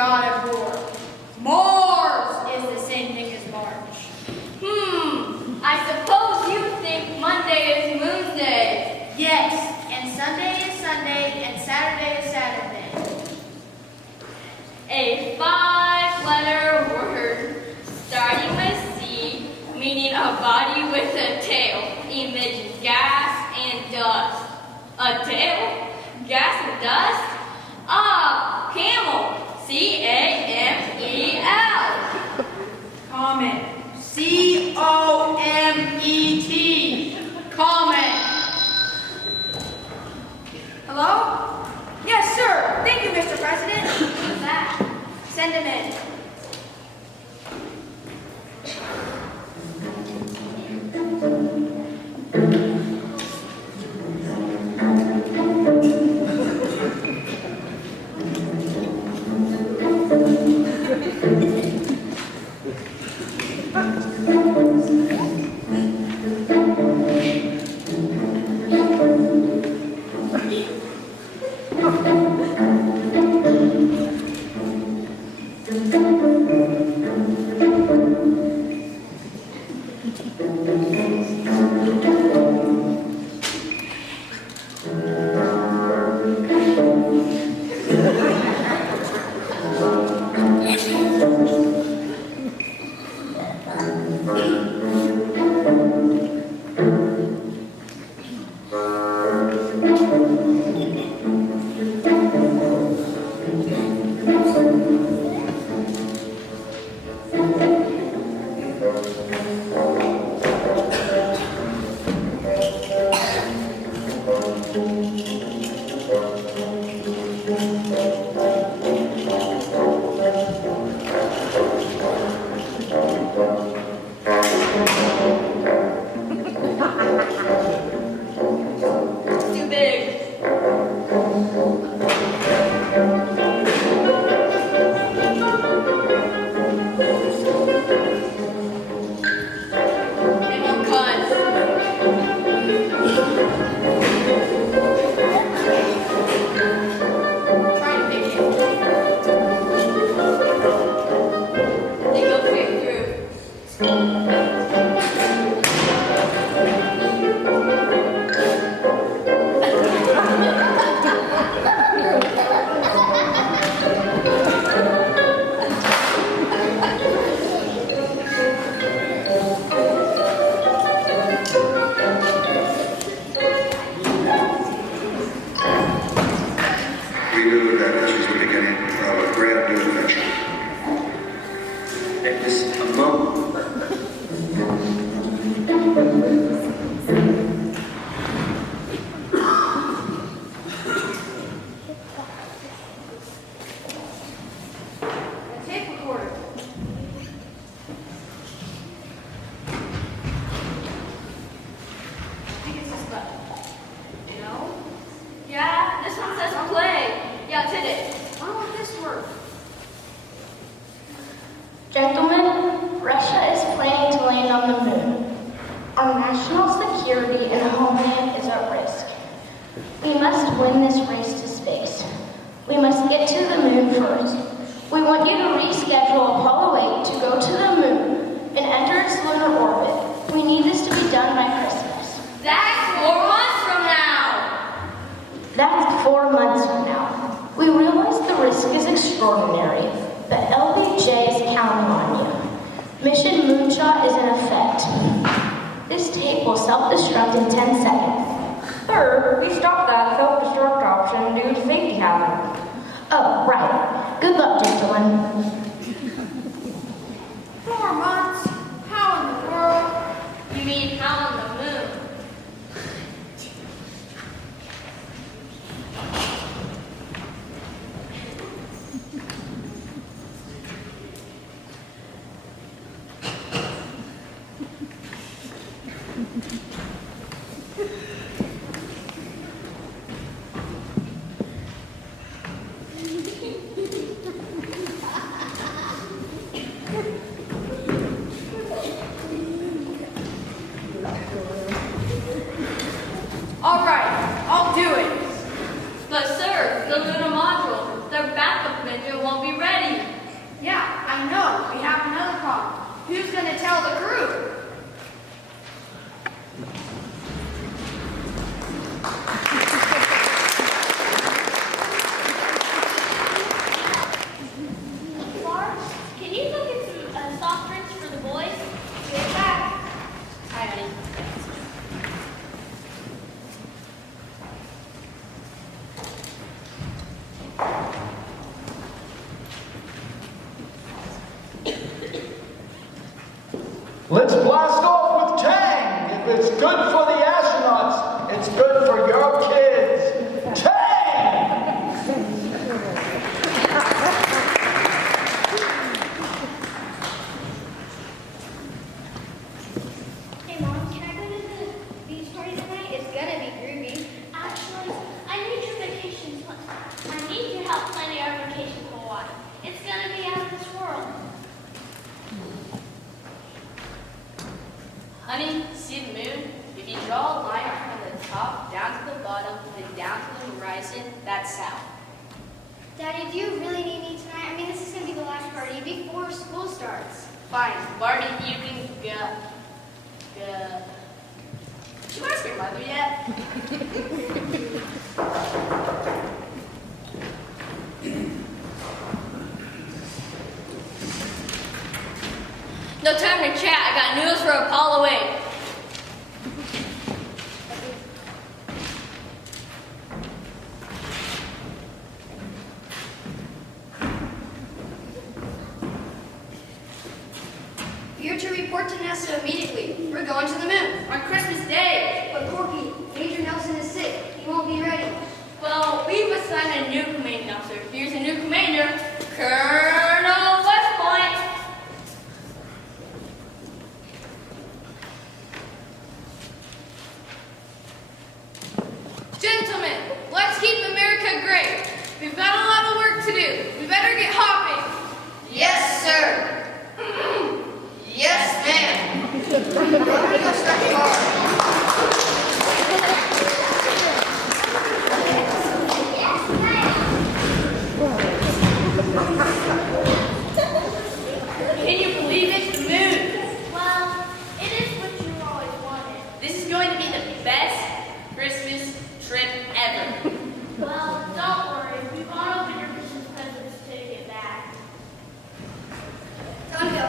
god of war. Mars is the same thing as March. I suppose you think Monday is Moon's Day. Yes, and Sunday is Sunday, and Saturday is Saturday. A 5-letter word starting with C, meaning a body with a tail, emits gas and dust. A tail? Gas and dust? Ah, camel. C-A-M-E-L. Comet. C-O-M-E-T. Comet. Hello? Yes, sir. Thank you, Mr. President. Who's that? Send him in. Gentlemen, Russia is planning to land on the moon. Our national security and homeland is at risk. We must win this race to space. We must get to the moon first. We want you to reschedule Apollo 8 to go to the moon and enter its lunar orbit. We need this to be done by Christmas. That's 4 months from now. That's 4 months from now. We realize the risk is extraordinary, but LBJ is counting on you. Mission Moonshot is in effect. This tape will self-destruct in 10 seconds. Sir, we stopped that self-destruct option due to safety hazard. Oh, right. Good luck, gentlemen. 4 months? How in the world? You mean how on the moon? Honey, see the moon? If you draw a line from the top down to the bottom, then down to the horizon, that's south. Daddy, do you really need me tonight? I mean, this is going to be the last party before school starts. Fine, Barbie, you can go. Did you ask your mother yet? No time to chat. I got news for Apollo 8. You're to report to NASA immediately. We're going to the moon on Christmas Day. But Corky, Major Nelson is sick. He won't be ready. Well, we've assigned a new commanding officer. Here's a new commander, Colonel West Point. Gentlemen, let's keep America great. We've got a lot of work to do. We better get hopping. Yes, sir. Yes, ma'am. I'm going to go start the car. Can you believe it's the moon? Well, it is what you always wanted. This is going to be the best Christmas trip ever. Well, don't worry. We bought all your Christmas presents to get back. Time to go.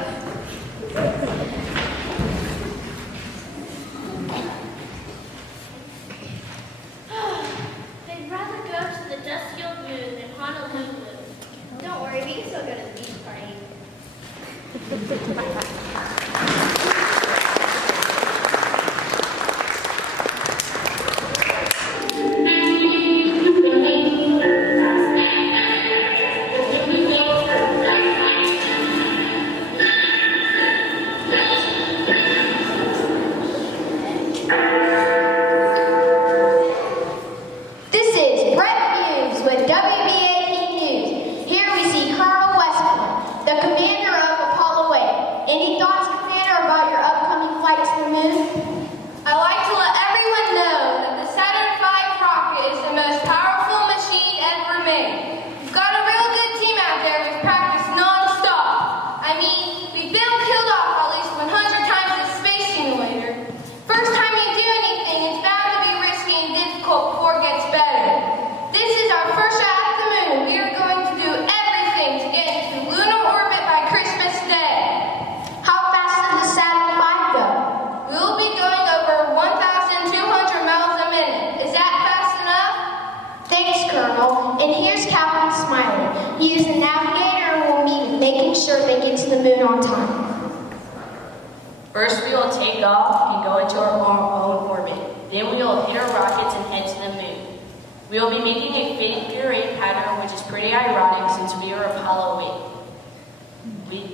They'd rather go to the dusty old moon than Honolulu. Don't worry, we can still go to the beach party. This is Brett Hughes with WBAP News. Here we see Colonel West Point, the commander of Apollo 8. Any thoughts, Commander, about your upcoming flight to the moon? I'd like to let everyone know that the Saturn V rocket is the most powerful machine ever made. We've got a real good team out there who's practiced non-stop. I mean, we've been killed off at least 100 times in Space Simulator. First time you do anything, it's bound to be risky and difficult before it gets better. This is our first shot at the moon. We are going to do everything to get into lunar orbit by Christmas Day. How fast does the Saturn V go? We'll be going over 1,200 miles a minute. Is that fast enough? Thanks, Colonel. And here's Captain Smiley. He is the navigator and will be making sure they get to the moon on time. First, we will take off and go into our own orbit. Then we will hit our rockets and head to the moon. We will be making a figure eight pattern, which is pretty ironic since we are Apollo 8.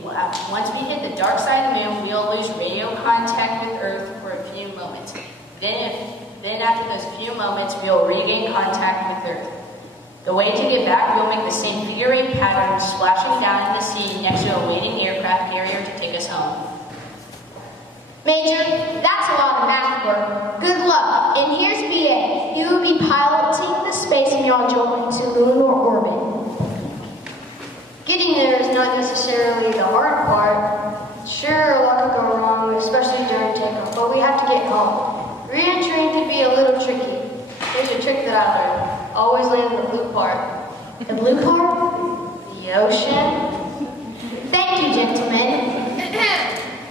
Once we hit the dark side of the moon, we will lose radio contact with Earth for a few moments. Then after those few moments, we will regain contact with Earth. The way to get back, we will make the same figure eight pattern, splashing down in the sea next to a waiting aircraft carrier to take us home. Major, that's a lot of math work. Good luck. And here's BA. He will be piloting the space module into lunar orbit. Getting there is not necessarily the hard part. Sure, a lot could go wrong, especially during takeoff, but we have to get home. Re-entering could be a little tricky. Here's a trick that I learned. Always land in the blue part. The blue part? The ocean. Thank you, gentlemen.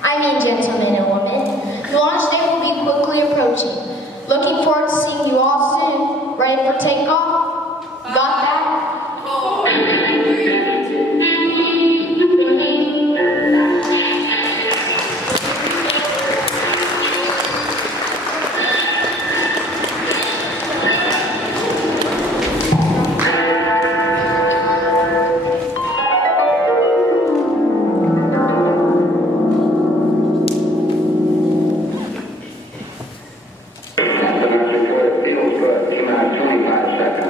I mean gentlemen and women. The launch day will be quickly approaching. Looking forward to seeing you all soon. Ready for takeoff? Got that? Feels good. T-minus 25 seconds.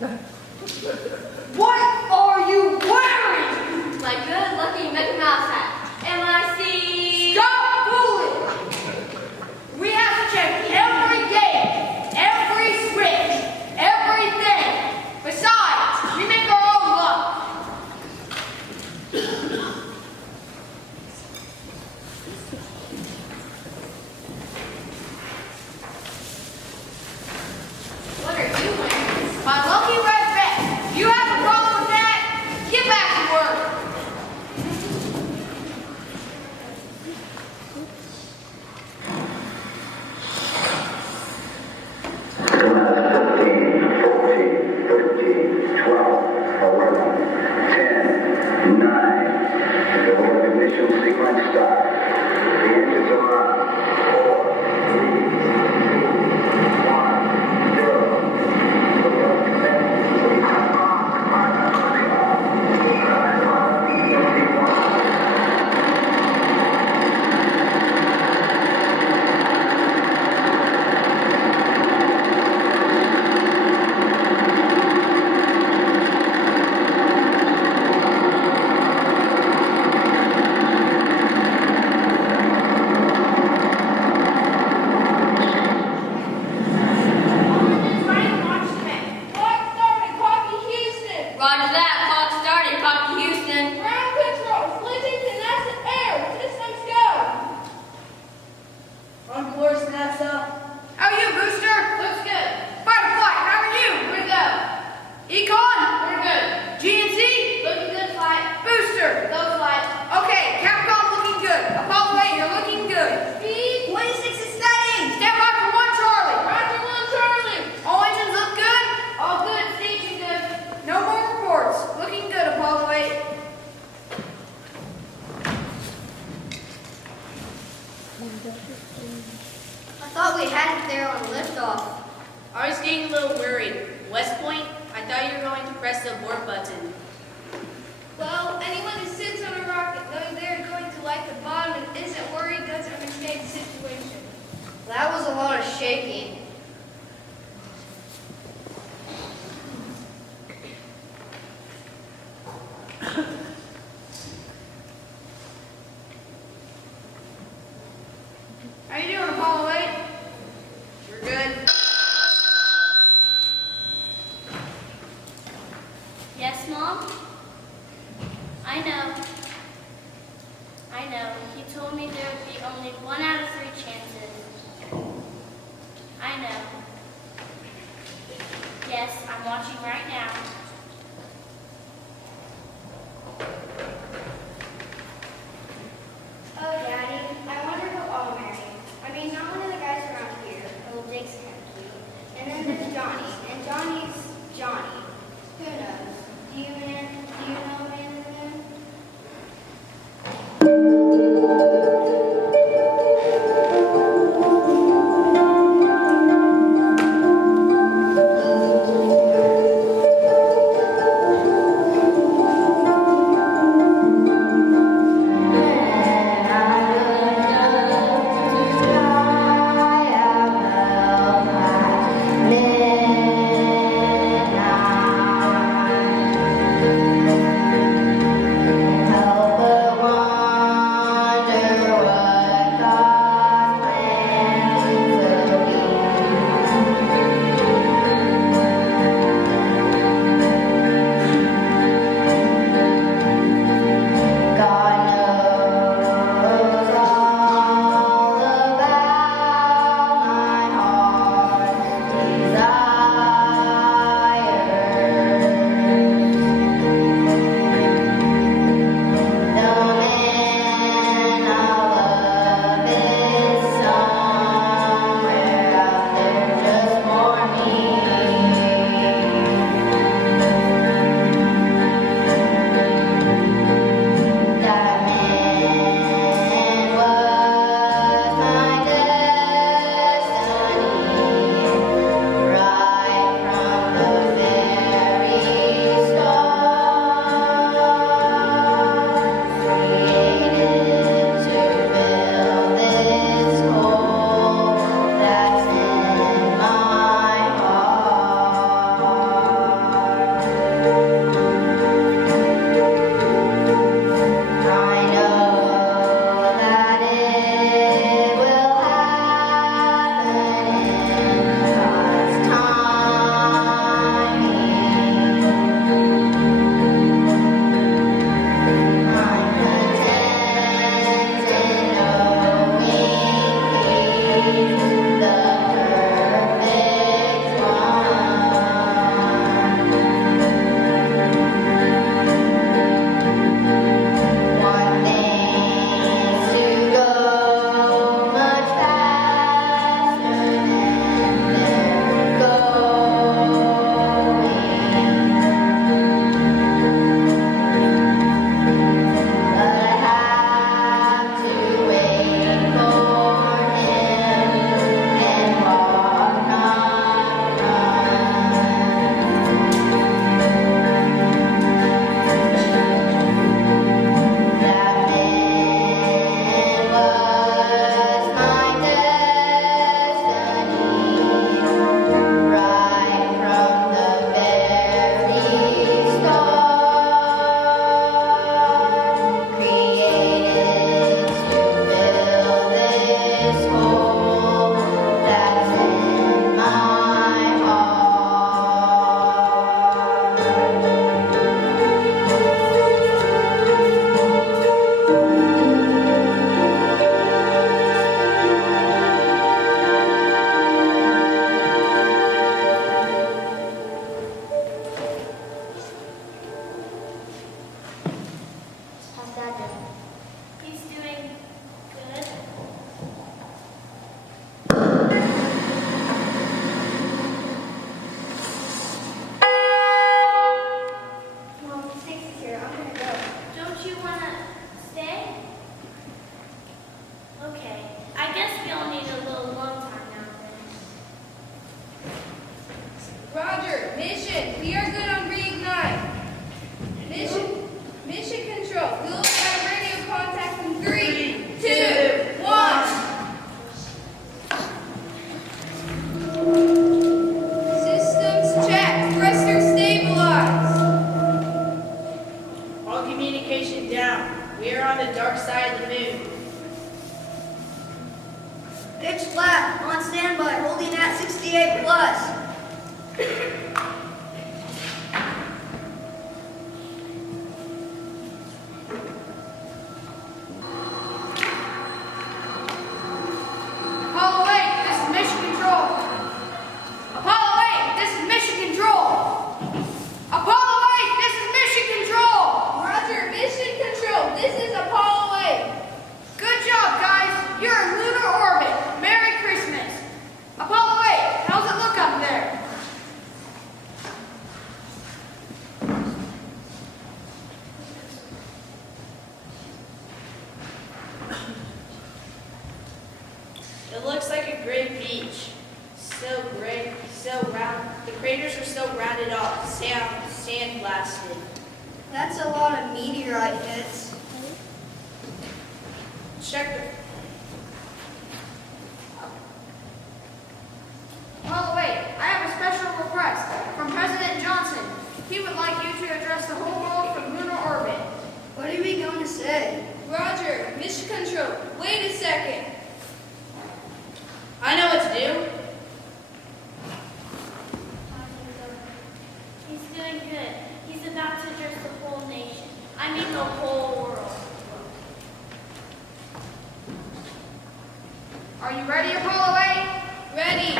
What are you wearing? My good lucky Mickey Mouse hat. And when I see... Stop fooling! We have to check every gate, every switch, everything. Besides, we make our own luck. What are you wearing? My lucky red vest. You have a problem with that? Get back to work. Roger that. Clock started. Copy Houston. Ground control, switching to NASA air. Systems go. On course, NASA. How are you, Booster? Looks good. Fighter flight, how are you? Good to go. Econ? We're good. GNC? Looking good, flight. Booster? Go, flight. Okay, Capcom looking good. Apollo 8, you're looking good. Speed? 26 is steady. Stand by for 1 Charlie. Roger 1 Charlie. All engines look good? All good, station good. No more reports. Looking good, Apollo 8. I thought we had it there on liftoff. I was getting a little worried. West Point, I thought you were going to press the abort button. Well, anyone who sits on a rocket knowing they're going to light the bottom and isn't worried doesn't understand the situation. That was a lot of shaking. How you doing, Apollo 8? You're good. Yes, Mom? I know. I know. He told me there would be only 1 out of 3 chances. I know. Yes, I'm watching right now. Oh, Daddy, I wonder who I'll marry. I mean, not one of the guys around here. Oh, Dick's kind of cute. And then there's Johnny, and Johnny's Johnny. Who knows? Do you know man in the moon? On standby, holding at 68 plus. Apollo 8, this is Mission Control. Apollo 8, this is Mission Control. Apollo 8, this is Mission Control. Roger, Mission Control. This is Apollo 8. Good job, guys. You're in lunar orbit. Merry Christmas. Apollo 8, how's it look up there? It looks like a great beach. So great, so round. The craters are so rounded off, sand blasted. That's a lot of meteorite hits. Check the Apollo 8, I have a special request from President Johnson. He would like you to address the whole world from lunar orbit. What are we going to say? Roger, Mission Control. Wait a second. I know what to do. He's doing good. He's about to address the whole nation. I mean the whole world. Are you ready, Apollo 8? Ready.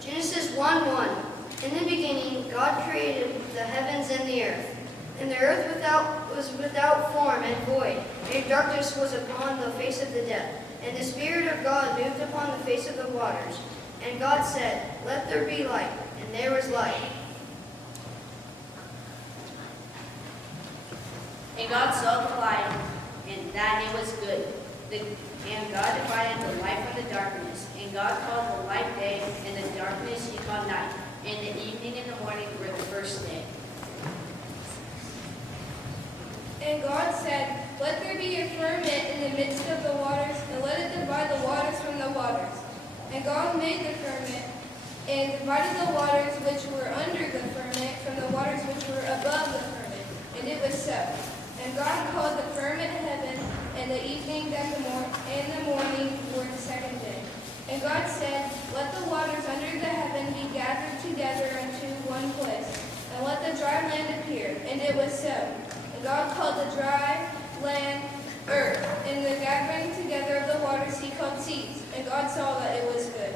Genesis 1:1. In the beginning, God created the heavens and the earth. And the earth was without form and void, and darkness was upon the face of the depth. And the Spirit of God moved upon the face of the waters. And God said, "Let there be light." And there was light. And God saw the light, and that it was good. And God divided the light from the darkness. And God called the light day, and the darkness he called night. And the evening and the morning were the first day. And God said, "Let there be a firmament in the midst of the waters, and let it divide the waters from the waters." And God made the firmament, and divided the waters which were under the firmament from the waters which were above the firmament. And it was so. And God called the firmament heaven, and the evening and the morning were the second day. And God said, "Let the waters under the heaven be gathered together into one place, and let the dry land appear." And it was so. And God called the dry land earth, and the gathering together of the waters he called seas. And God saw that it was good.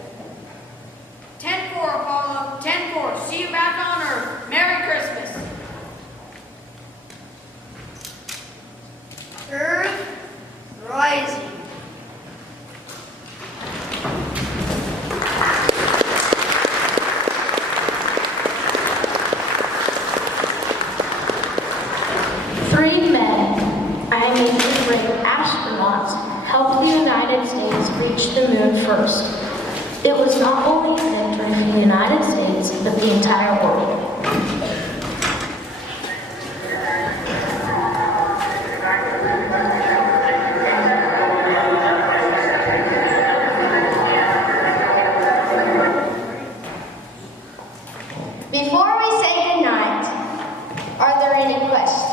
10-4, Apollo. 10-4. See you back on Earth. Merry Christmas. Earth rising. Three men, I mean great astronauts, helped the United States reach the moon first. It was not only a victory for the United States, but the entire world. Before we say goodnight, are there any questions?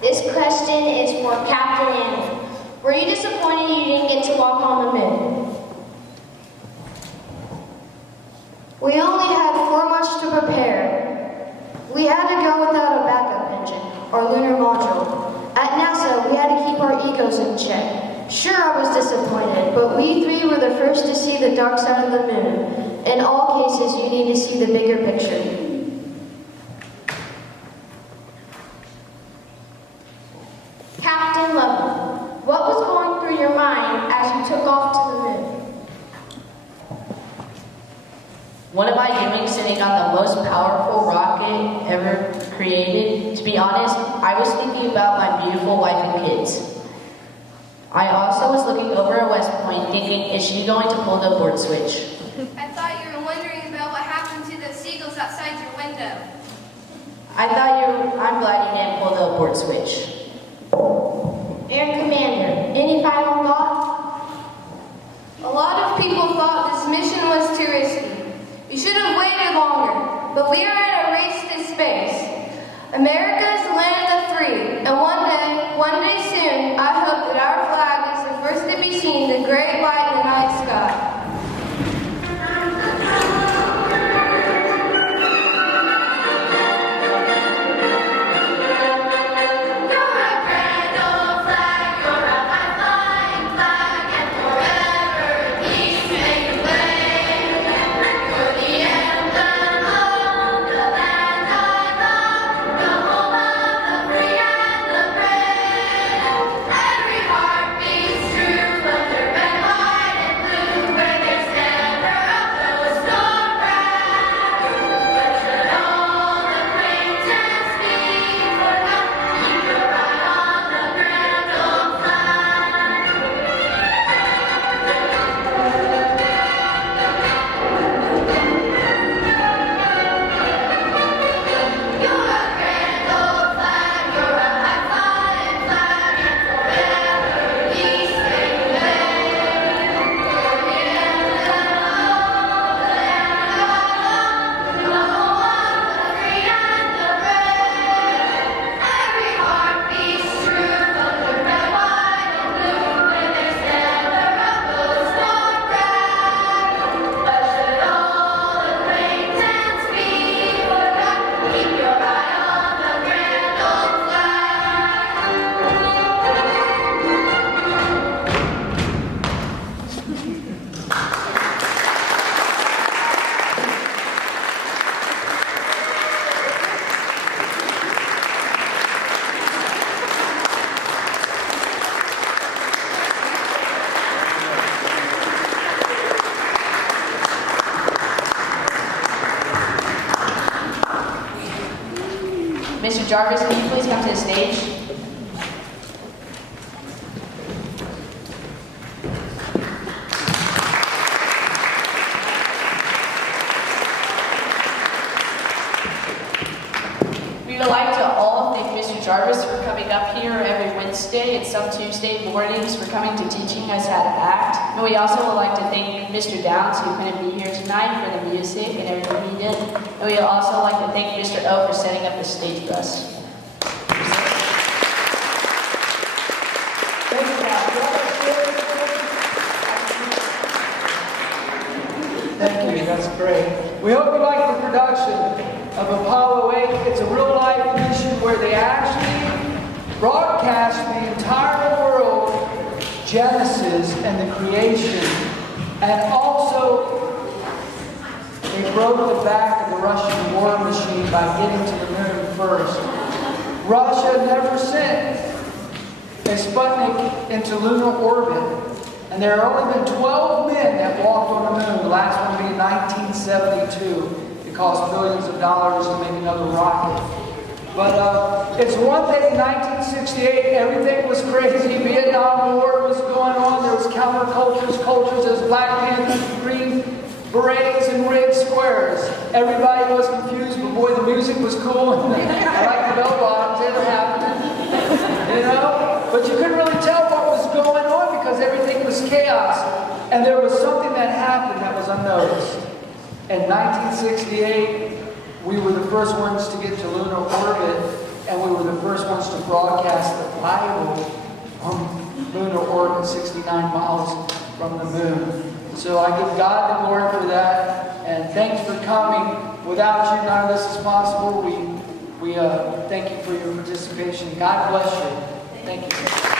This question is for Captain Annie. Were you disappointed you didn't get to walk on the moon? We only had 4 months to prepare. We had to go without a backup engine or lunar module. At NASA, we had to keep our egos in check. Sure, I was disappointed, but we 3 were the first to see the dark side of the moon. In all cases, you need to see the bigger picture. Captain Lovell, what was going through your mind as you took off to the moon? What am I doing sitting on the most powerful rocket ever created? To be honest, I was thinking about my beautiful wife and kids. I also was looking over at West Point thinking, is she going to pull the abort switch? I thought you were wondering about what happened to the seagulls outside your window. I'm glad you didn't pull the abort switch. And Commander, any final thoughts? A lot of people thought this mission was too risky. We should have waited longer, but we are in a race to space. America is the land of the free, and one day soon, I hope that our flag is the first to be seen, the great light in the night sky. Mr. Jarvis, can you please come to the stage? We would like to all thank Mr. Jarvis for coming up here every Wednesday and some Tuesday mornings for coming to teaching us how to act. And we also would like to thank Mr. Downs, who couldn't be here tonight, for the music and everything he did. And we would also like to thank Mr. O for setting up the stage for us. Thank you, that's great. We hope you like the production of Apollo 8. It's a real-life mission where they actually broadcast the entire world, Genesis and the creation. And also, they broke the back of the Russian war machine by getting to the moon first. Russia never sent a Sputnik into lunar orbit. And there have only been 12 men that walked on the moon. The last one being 1972. It cost billions of dollars to make another rocket. But it's one thing in 1968, everything was crazy. Vietnam War was going on. There was countercultures, cultures. There was Black Panthers, green berets, and red squares. Everybody was confused, but boy, the music was cool. I like the bell bottoms. They were happening. You know? But you couldn't really tell what was going on because everything was chaos. And there was something that happened that was unnoticed. In 1968, we were the first ones to get to lunar orbit, and we were the first ones to broadcast the Bible from lunar orbit, 69 miles from the moon. So I give God the glory for that, and thanks for coming. Without you, none of this is possible. We thank you for your participation. God bless you. Thank you.